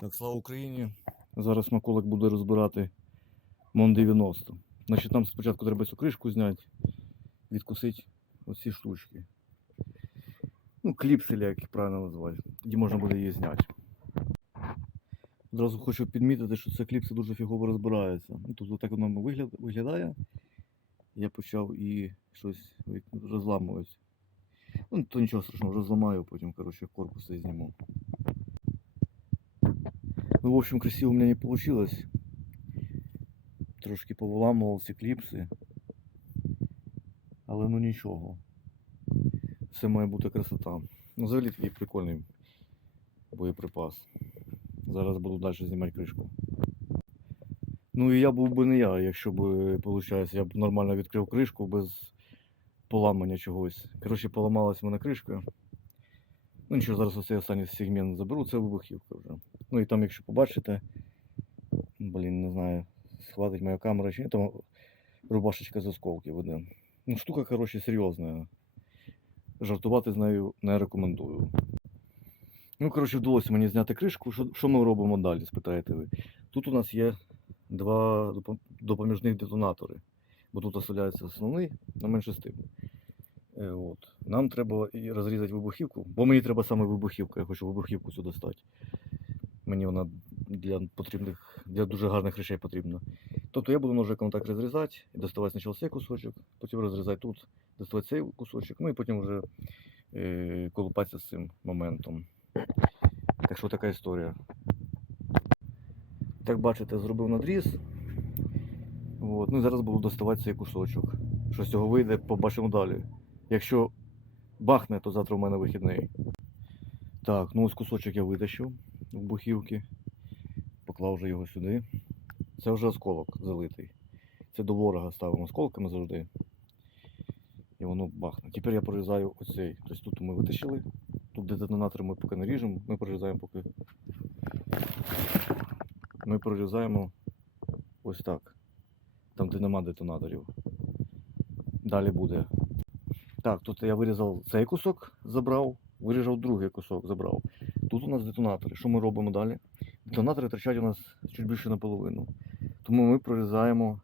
Так, слава Україні. Зараз Маколик буде розбирати Мон 90. Значить, нам спочатку треба цю кришку зняти, відкусити оці штучки. Ну, кліпси, як їх правильно називати. Тоді можна буде її зняти. Одразу хочу підмітити, що це кліпси дуже фігово розбираються. Ну, тобто так воно виглядає. Я почав і щось як розламують. Ну, то нічого страшного, розламаю, потім, коротше, корпус цей зніму. Ну, в общем, красиво у меня не получилось. Трошки повиламував кліпси. Але ну нічого. Все має бути красота. Ну, взагалі такий прикольний боєприпас. Зараз буду далі знімати кришку. Ну і я був би не я, якщо б, виходить, я б нормально відкрив кришку без поламання чогось. Коротше, поламалась в мене кришка. Ну нічого, зараз оцей останній сегмент заберу, це вибухівка вже. Ну і там, якщо побачите, блін, не знаю, схватить моя камера чи ні, там рубашечка з осколків буде. Ну, штука, коротше, серйозна. Жартувати з нею не рекомендую. Ну, коротше, вдалося мені зняти кришку. Що, що ми робимо далі, спитаєте ви? Тут у нас є два допоміжних детонатори. Бо тут оселяється основний, на менше з тим. Е, От. Нам треба розрізати вибухівку, бо мені треба саме вибухівка, я хочу вибухівку сюди достати. Мені вона для потрібних, для дуже гарних речей потрібна. Тобто я буду ножиком так розрізати, доставати спочатку цей кусочок, потім розрізати тут, доставати цей кусочок, ну і потім вже е, колупатися з цим моментом. Так що така історія. Так бачите, зробив надріз. От. Ну і зараз буду доставати цей кусочок. Що з цього вийде, побачимо далі. Якщо бахне, то завтра в мене вихідний. Так, ну ось кусочок я витащив в бухівки. Поклав вже його сюди. Це вже осколок залитий. Це до ворога ставимо осколками завжди. І воно бахне. Тепер я прорізаю оцей. Тобто тут ми витащили. Тут детонатор ми поки не ріжемо, ми прорізаємо поки. Ми прорізаємо ось так. Там, де нема детонаторів. Далі буде. Так, тут я вирізав цей кусок, забрав, вирізав другий кусок, забрав. Тут у нас детонатори. Що ми робимо далі? Детонатори трачать у нас чуть більше наполовину. Тому ми прорізаємо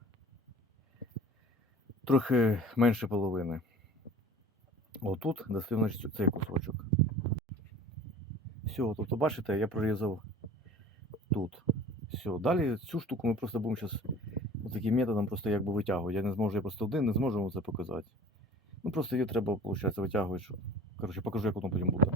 трохи менше половини. Отут значить, цей кусочок. Все, тобто, бачите, я прорізав тут. Все. Далі цю штуку ми просто будемо зараз таким методом просто якби витягувати. Я не зможу, я просто один не зможу вам це показати. Ну просто її треба, виходить, витягувати. Коротше, покажу, як воно потім буде.